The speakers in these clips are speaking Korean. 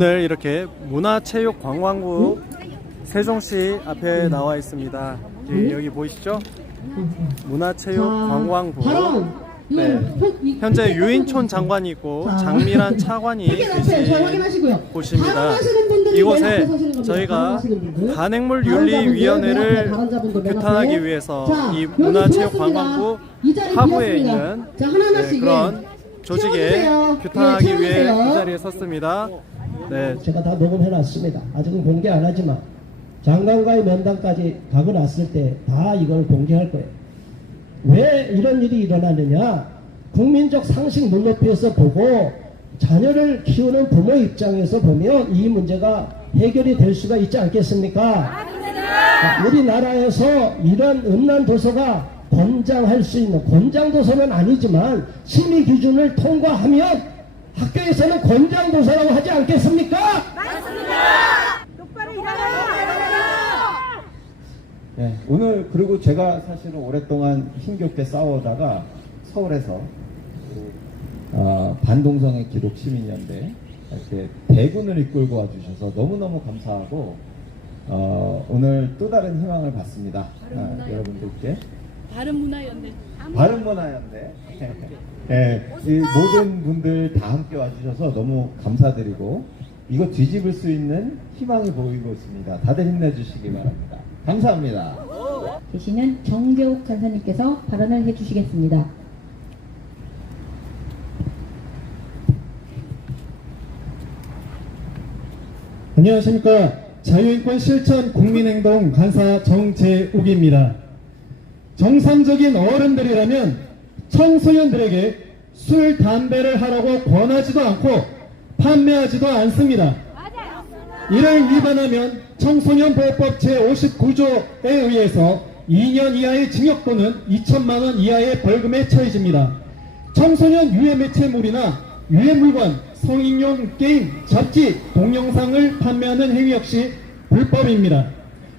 오늘 이렇게 문화체육관광부 세종시 앞에 나와 있습니다. 여기 보이시죠? 문화체육관광부. 네. 현재 유인촌 장관이 있고 장미란 차관이 계신 곳입니다. 이곳에 저희가 간행물윤리위원회를 규탄하기 위해서 이 문화체육관광부 하부에 있는 그런 조직에 규탄하기 위해 이 자리에 섰습니다. 네. 제가 다 녹음해놨습니다. 아직은 공개 안 하지만 장관과의 면담까지 가고 났을 때 다 이걸 공개할 거예요. 왜 이런 일이 일어나느냐? 국민적 상식 눈높이에서 보고 자녀를 키우는 부모 입장에서 보면 이 문제가 해결이 될 수가 있지 않겠습니까? 우리나라에서 이런 음란 도서가 권장할 수 있는, 권장 도서는 아니지만 심의 기준을 통과하면 학교에서는 권장 도서라고 하지 않겠습니까? 맞습니다. 똑바로 일어나요. 네, 오늘 그리고 제가 사실은 오랫동안 힘겹게 싸우다가 서울에서 반동성애 기록 시민연대 이렇게 대군을 이끌고 와주셔서 너무너무 감사하고 오늘 또 다른 희망을 받습니다. 여러분들께 바른문화연대 네, 이 모든 분들 다 함께 와주셔서 너무 감사드리고 이거 뒤집을 수 있는 희망이 보이고 있습니다. 다들 힘내주시기 바랍니다. 감사합니다. 계시는 정재욱 간사님께서 발언을 해주시겠습니다. 안녕하십니까. 자유인권 실천 국민행동 간사 정재욱입니다. 정상적인 어른들이라면 청소년들에게 술, 담배를 하라고 권하지도 않고 판매하지도 않습니다. 이를 위반하면 청소년보호법 제59조에 의해서 2년 이하의 징역 또는 2천만원 이하의 벌금에 처해집니다. 청소년 유해 매체물이나 유해 물건, 성인용 게임, 잡지, 동영상을 판매하는 행위 역시 불법입니다.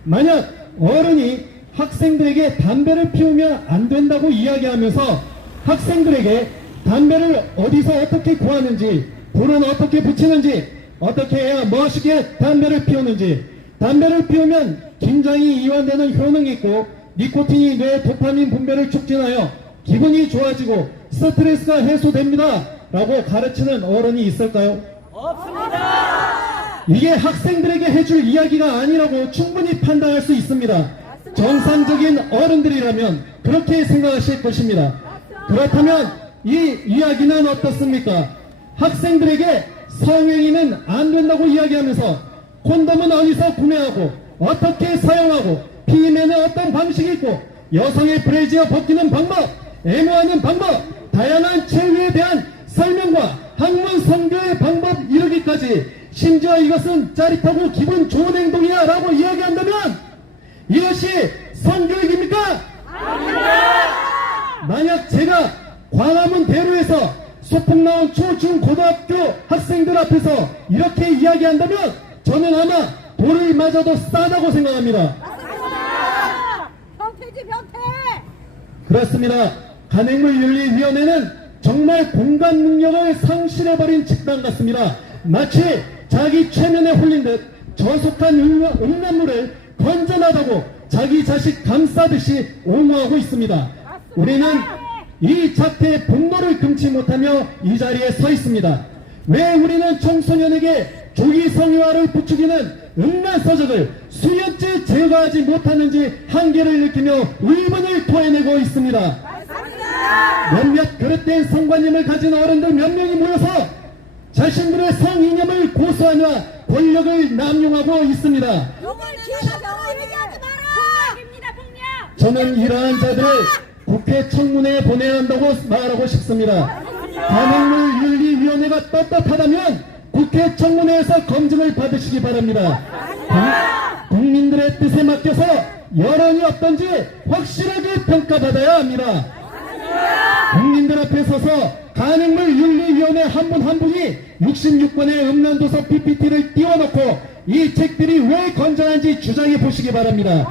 만약 어른이 학생들에게 담배를 피우면 안 된다고 이야기하면서 학생들에게 담배를 어디서 어떻게 구하는지, 불은 어떻게 붙이는지, 어떻게 해야 멋있게 담배를 피우는지, 담배를 피우면 긴장이 이완되는 효능이 있고 니코틴이 뇌 도파민 분배를 촉진하여 기분이 좋아지고 스트레스가 해소됩니다 라고 가르치는 어른이 있을까요? 없습니다. 이게 학생들에게 해줄 이야기가 아니라고 충분히 판단할 수 있습니다. 정상적인 어른들이라면 그렇게 생각하실 것입니다. 그렇다면 이 이야기는 어떻습니까? 학생들에게 성행위는 안 된다고 이야기하면서 콘돔은 어디서 구매하고 어떻게 사용하고 피임에는 어떤 방식이 있고 여성의 브래지어 벗기는 방법, 애무하는 방법, 다양한 체위에 대한 설명과 학문 선교의 방법 이르기까지 심지어 이것은 짜릿하고 기분 좋은 행동이야 라고 이야기한다면 이것이 성교육입니까? 아닙니다. 만약 제가 광화문 대로에서 소풍 나온 초, 중, 고등학교 학생들 앞에서 이렇게 이야기한다면 저는 아마 돌을 맞아도 싸다고 생각합니다. 병태지 병태. 그렇습니다. 간행물윤리위원회는 정말 공간 능력을 상실해버린 집단 같습니다. 마치 자기 최면에 홀린 듯 저속한 음란물을 건전하다고 자기 자식 감싸듯이 옹호하고 있습니다. 우리는 이 자태의 분노를 금치 못하며 이 자리에 서 있습니다. 왜 우리는 청소년에게 조기 성애화를 부추기는 음란서적을 수년째 제거하지 못하는지 한계를 느끼며 의문을 토해내고 있습니다. 몇몇 그릇된 성관념을 가진 어른들 몇 명이 모여서 자신들의 성이념을 고수하며 권력을 남용하고 있습니다. 저는 이러한 자들을 국회 청문회에 보내야 한다고 말하고 싶습니다. 간행물윤리위원회가 떳떳하다면 국회 청문회에서 검증을 받으시기 바랍니다. 국민들의 뜻에 맡겨서 여론이 어떤지 확실하게 평가받아야 합니다. 국민들 앞에 서서 간행물윤리위원회 한 분 한 분이 66권의 음란도서 PPT를 띄워놓고 이 책들이 왜 건전한지 주장해 보시기 바랍니다.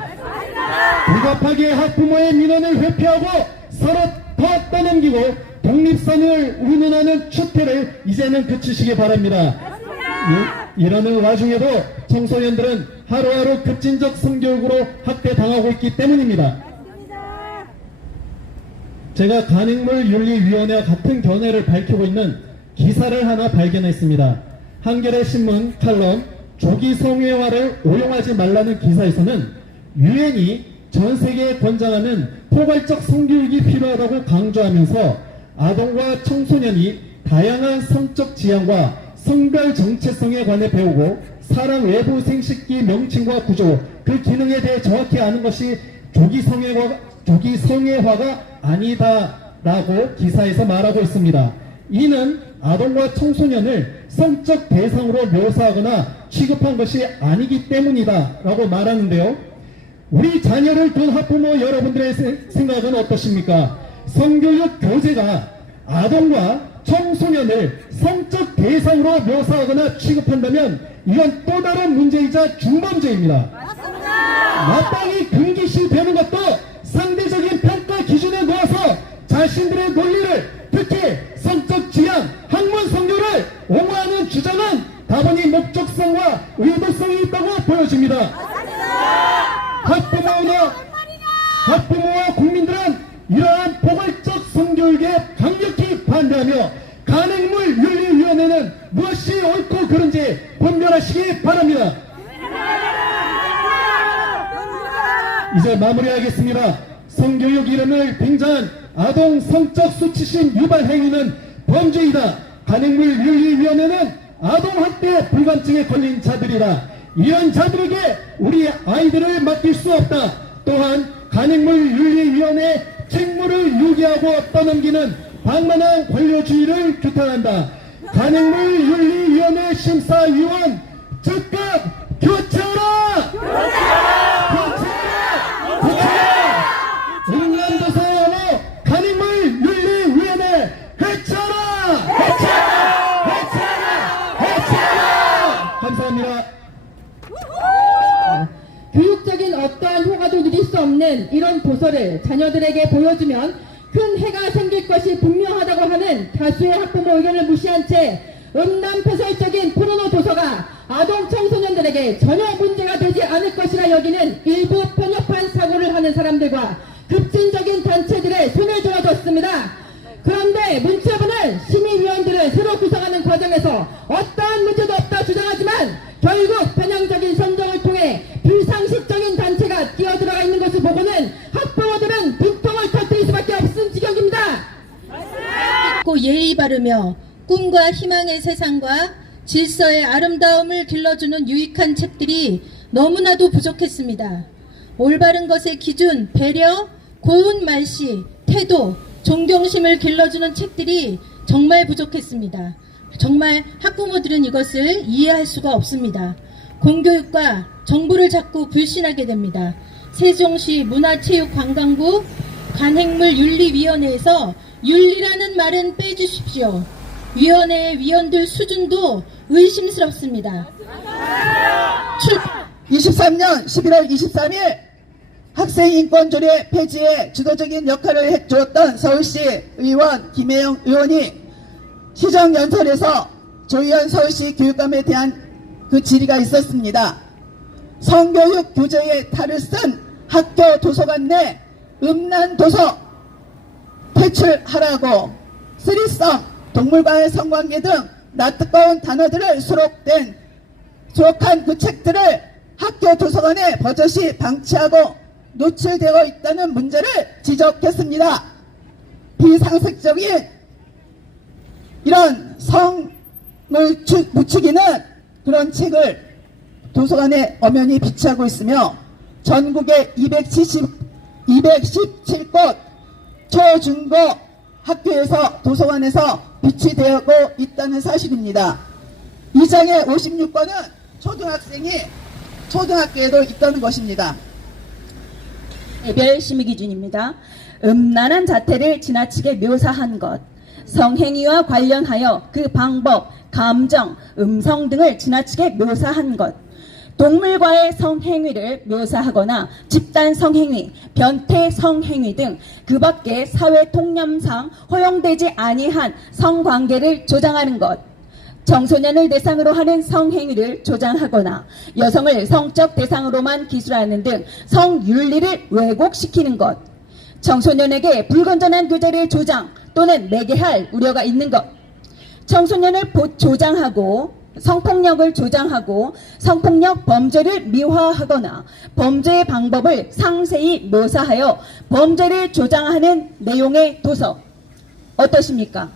불가하게 학부모의 민원을 회피하고 서로 더 떠넘기고 독립선을 운운하는 추태를 이제는 그치시기 바랍니다. 예? 이러는 와중에도 청소년들은 하루하루 급진적 성교육으로 학대당하고 있기 때문입니다. 제가 간행물윤리위원회와 같은 견해를 밝히고 있는 기사를 하나 발견했습니다. 한겨레 신문 칼럼 조기 성애화를 오용하지 말라는 기사에서는 유엔이 전 세계에 권장하는 포괄적 성교육이 필요하다고 강조하면서 아동과 청소년이 다양한 성적 지향과 성별 정체성에 관해 배우고 사람 외부 생식기 명칭과 구조, 그 기능에 대해 정확히 아는 것이 조기 성애화가 아니다라고 기사에서 말하고 있습니다. 이는 아동과 청소년을 성적 대상으로 묘사하거나 취급한 것이 아니기 때문이다라고 말하는데요. 우리 자녀를 둔 학부모 여러분들의 생각은 어떠십니까? 성교육 교재가 아동과 청소년을 성적 대상으로 묘사하거나 취급한다면 이건 또 다른 문제이자 중범죄입니다. 마땅히 금기시되는 것도 상대적인 평가 기준에 놓아서 자신들의 논리를, 특히 성적 지향, 학문 성교를 옹호하는 주장은 다분히 목적성과 의도성이 있다고 보여집니다. 학부모와 국민들은 이러한 포괄적 성교육에 강력히 반대하며 간행물윤리위원회는 무엇이 옳고 그른지 분별하시기 바랍니다. 이제 마무리하겠습니다. 성교육 이름을 빙자한 아동 성적 수치심 유발 행위는 범죄이다. 간행물윤리위원회는 아동학대 불감증에 걸린 자들이다. 이런 자들에게 우리 아이들을 맡길 수 없다. 또한 간행물윤리위원회 책무를 유기하고 떠넘기는 방만한 관료주의를 규탄한다. 간행물윤리위원회 심사위원 즉각 교체하라! 음란도서원호 간행물윤리위원회 해체하라! 감사합니다. 교육적인 어떠한 효과도 누릴 수 없는 이런 도서를 자녀들에게 보여주면 큰 해가 생길 것이 분명하다고 하는 다수의 학부모 의견을 무시한 채 음란패설적인 포르노 도서가 아동 청소년들에게 전혀 문제가 되지 않을 것이라 여기는 일부 편협한 사고를 하는 사람들과 급진적인 단체들의 손을 들어줬습니다. 그런데 문체부는 심의위원들을 새로 구성하는 과정에서 어떠한 문제도 없다 주장하지만 결국 편향적인 선정을 통해 비상식적인 단체가 끼어들어가 있는 것을 보고는 학부모들은 분통을 터뜨릴 수밖에 없는 지경입니다. 예의 바르며 꿈과 희망의 세상과 질서의 아름다움을 길러주는 유익한 책들이 너무나도 부족했습니다. 올바른 것의 기준, 배려, 고운 말씨, 태도, 존경심을 길러주는 책들이 정말 부족했습니다. 정말 학부모들은 이것을 이해할 수가 없습니다. 공교육과 정부를 자꾸 불신하게 됩니다. 세종시 문화체육관광부 간행물윤리위원회에서 윤리라는 말은 빼주십시오. 위원회의 위원들 수준도 의심스럽습니다. 23년 11월 23일 학생인권조례 폐지에 주도적인 역할을 해주었던 서울시 의원 김혜영 의원이 시정연설에서 조희연 서울시 교육감에 대한 그 질의가 있었습니다. 성교육 교재에 탈을 쓴 학교 도서관 내 음란 도서 퇴출하라고 쓰리썸, 동물과의 성관계 등 낯뜨거운 단어들을 수록한 그 책들을 학교 도서관에 버젓이 방치하고 노출되어 있다는 문제를 지적했습니다. 비상식적인 이런 성을 부추기는 그런 책을 도서관에 엄연히 비치하고 있으며 전국의 217곳 초중고 학교에서 도서관에서 비치되고 있다는 사실입니다. 이 장의 56권은 초등학생이 초등학교에도 있다는 것입니다. 개별 심의 기준입니다. 음란한 자태를 지나치게 묘사한 것, 성행위와 관련하여 그 방법, 감정, 음성 등을 지나치게 묘사한 것, 동물과의 성행위를 묘사하거나 집단 성행위, 변태 성행위 등 그 밖에 사회 통념상 허용되지 아니한 성관계를 조장하는 것, 청소년을 대상으로 하는 성행위를 조장하거나 여성을 성적 대상으로만 기술하는 등 성윤리를 왜곡시키는 것, 청소년에게 불건전한 교제를 조장 또는 매개할 우려가 있는 것, 청소년을 조장하고 성폭력을 조장하고 성폭력 범죄를 미화하거나 범죄의 방법을 상세히 묘사하여 범죄를 조장하는 내용의 도서 어떠십니까?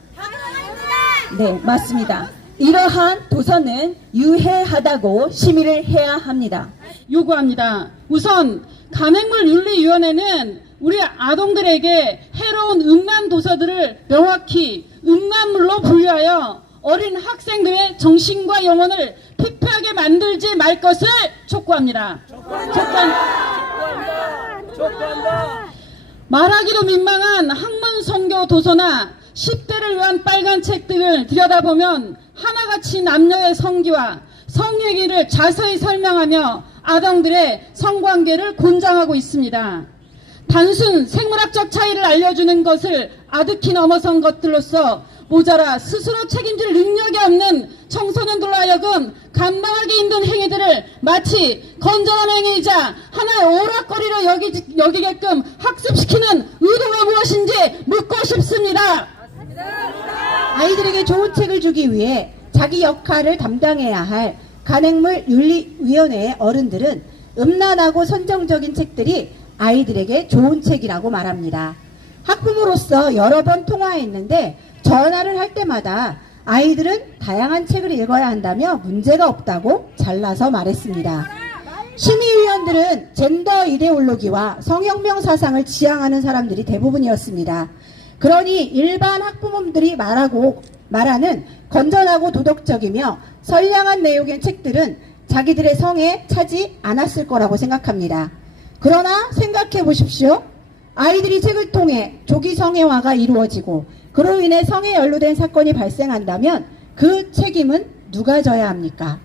네, 맞습니다. 이러한 도서는 유해하다고 심의를 해야 합니다. 요구합니다. 우선 간행물윤리위원회는 우리 아동들에게 해로운 음란 도서들을 명확히 음란물로 분류하여 어린 학생들의 정신과 영혼을 피폐하게 만들지 말 것을 촉구합니다. 말하기도 민망한 학문 선교 도서나 10대를 위한 빨간 책 등을 들여다보면 하나같이 남녀의 성기와 성얘기를 자세히 설명하며 아동들의 성관계를 곤장하고 있습니다. 단순 생물학적 차이를 알려주는 것을 아득히 넘어선 것들로서 모자라 스스로 책임질 능력이 없는 청소년들로 하여금 감당하기 힘든 행위들을 마치 건전한 행위이자 하나의 오락거리로 여기게끔 학습시키는 의도가 무엇인지 묻고 싶습니다. 아이들에게 좋은 책을 주기 위해 자기 역할을 담당해야 할 간행물윤리위원회의 어른들은 음란하고 선정적인 책들이 아이들에게 좋은 책이라고 말합니다. 학부모로서 여러 번 통화했는데 전화를 할 때마다 아이들은 다양한 책을 읽어야 한다며 문제가 없다고 잘라서 말했습니다. 심의위원들은 젠더 이데올로기와 성혁명 사상을 지향하는 사람들이 대부분이었습니다. 그러니 일반 학부모들이 말하는 건전하고 도덕적이며 선량한 내용의 책들은 자기들의 성에 차지 않았을 거라고 생각합니다. 그러나 생각해 보십시오. 아이들이 책을 통해 조기 성애화가 이루어지고 그로 인해 성에 연루된 사건이 발생한다면 그 책임은 누가 져야 합니까?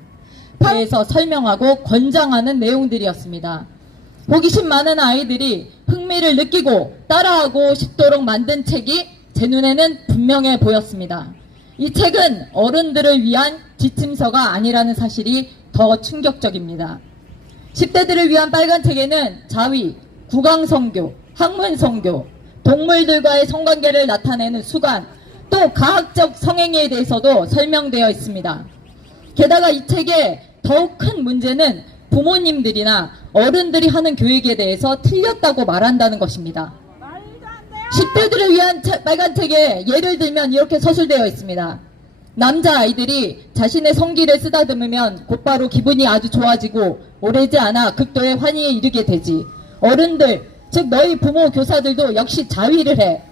대해서 설명하고 권장하는 내용들이었습니다. 호기심 많은 아이들이 흥미를 느끼고 따라하고 싶도록 만든 책이 제 눈에는 분명해 보였습니다. 이 책은 어른들을 위한 지침서가 아니라는 사실이 더 충격적입니다. 10대들을 위한 빨간 책에는 자위, 구강성교, 학문성교, 동물들과의 성관계를 나타내는 수관, 또 가학적 성행위에 대해서도 설명되어 있습니다. 게다가 이 책의 더욱 큰 문제는 부모님들이나 어른들이 하는 교육에 대해서 틀렸다고 말한다는 것입니다. 10대들을 위한 빨간 책에 예를 들면 이렇게 서술되어 있습니다. 남자아이들이 자신의 성기를 쓰다듬으면 곧바로 기분이 아주 좋아지고 오래지 않아 극도의 환희에 이르게 되지. 어른들, 즉 너희 부모 교사들도 역시 자위를 해.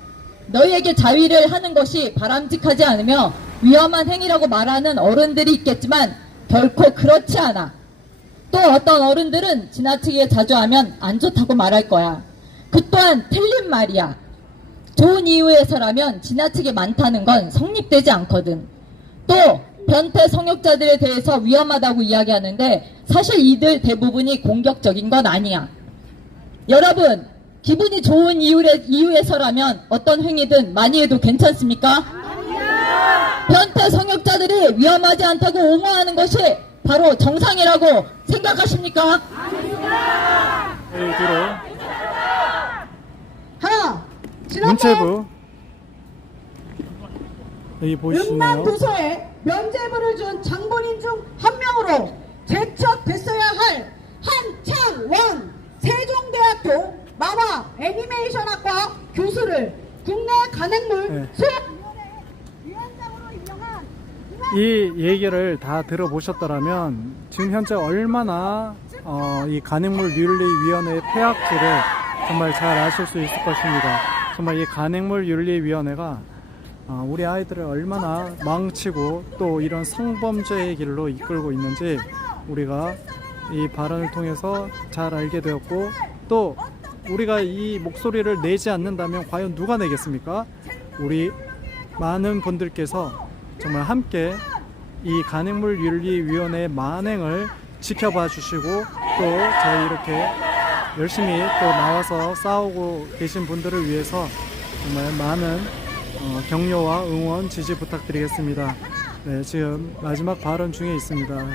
너희에게 자위를 하는 것이 바람직하지 않으며 위험한 행위라고 말하는 어른들이 있겠지만 결코 그렇지 않아. 또 어떤 어른들은 지나치게 자주 하면 안 좋다고 말할 거야. 그 또한 틀린 말이야. 좋은 이유에서라면 지나치게 많다는 건 성립되지 않거든. 또 변태 성욕자들에 대해서 위험하다고 이야기하는데 사실 이들 대부분이 공격적인 건 아니야. 여러분, 기분이 좋은 이유에서라면 어떤 행위든 많이 해도 괜찮습니까? 변태 성욕자들이 위험하지 않다고 옹호하는 것이 바로 정상이라고 생각하십니까? 뒤로 하나, 문체부 여기 음란 보이시나요? 도서에 면죄부를 준 장본인 중 한 명으로 제척됐어야 할 한창원 세종대학교 만화 애니메이션학과 교수를 국내 간행물 수학위원회 위원장으로 임명한 이 얘기를 다 들어보셨더라면 지금 현재 얼마나 이 간행물윤리위원회의 폐악질을 정말 잘 아실 수 있을 것입니다. 정말 이 간행물윤리위원회가 우리 아이들을 얼마나 망치고 또 이런 성범죄의 길로 이끌고 있는지 우리가 이 발언을 통해서 잘 알게 되었고, 또 우리가 이 목소리를 내지 않는다면 과연 누가 내겠습니까? 우리 많은 분들께서 정말 함께 이 간행물윤리위원회의 만행을 지켜봐 주시고 또 저희 이렇게 열심히 또 나와서 싸우고 계신 분들을 위해서 정말 많은 격려와 응원, 지지 부탁드리겠습니다. 네, 지금 마지막 발언 중에 있습니다.